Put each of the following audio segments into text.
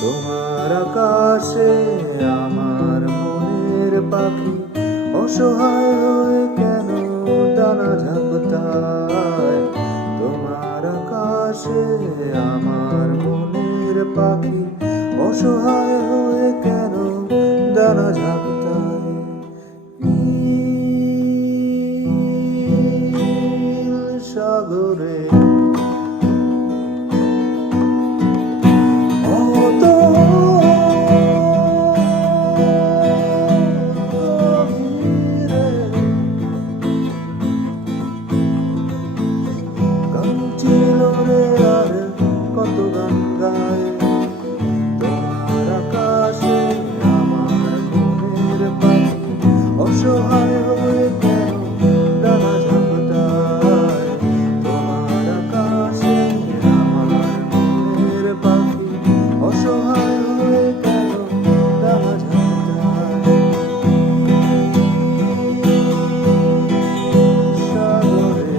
তোমার আকাশে আমার মনের পাখি অসহায় হয়ে কেন ডানা ঝাপটায়। তোমার আকাশে আমার মনের পাখি অসহায় হয়ে কেন ডানা ঝাপটায়। নীল সাগরে ছিল রে আর কত গান গায়। তোমার আকাশে আমার মনের পাখি অসহায় হয়ে কেন ডানা ঝাপটায়। তোমার আকাশে আমার মনের পাখি অসহায় হয়ে কেন ডানা ঝাপটায়। সাগরে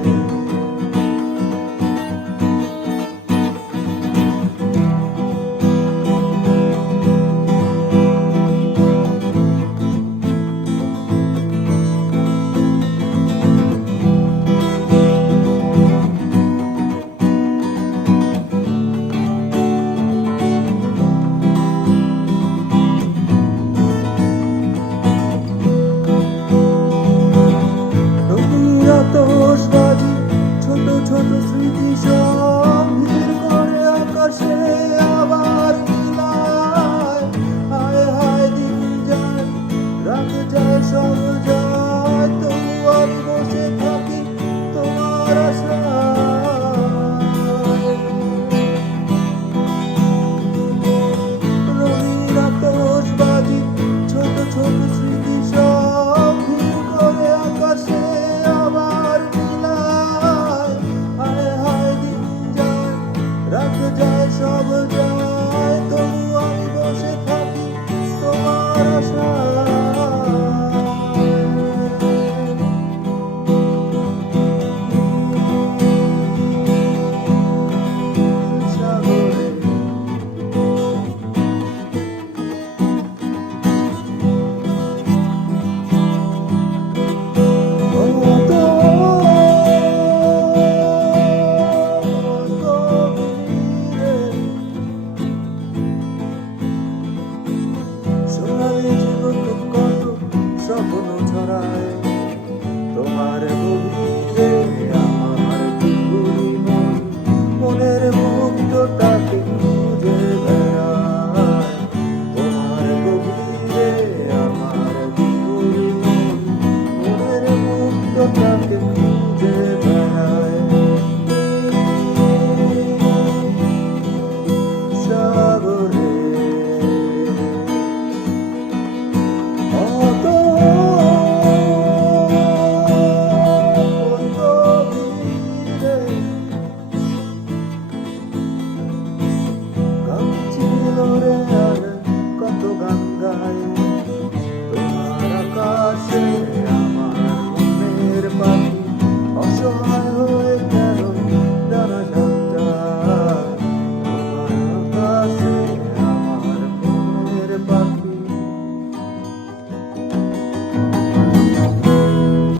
আতশবাজি ছোট ছোট স্মৃতি সব ভিড় করে আকাশে আবার মিলায়। হায় হায় দিন যায় রাত যায় সব যায়, তবু আমি বসে থাকি তোমার আশায়। রঙিন আতশবাজি ছোট ছোট স্মৃতি সব ভিড় করে আকাশে রাত যায় সব যায়, তবু আমি বসে থাকি তোমার আশায়। সাগরে সোনালি যুবক কত স্বপ্ন ছড়ায়। তোমার গভীরে আমার বিপুরি মন মনের মুগ্ধটাকে খুঁজে বেড়ায়। তোমার গভীরে আমার বিপুরি মন মনের মুগ্ধটাকে খুঁজে বেড়ায়। সাগরে কত গান গায়। তোমার আকাশে আমার মনের পাখি অসহায়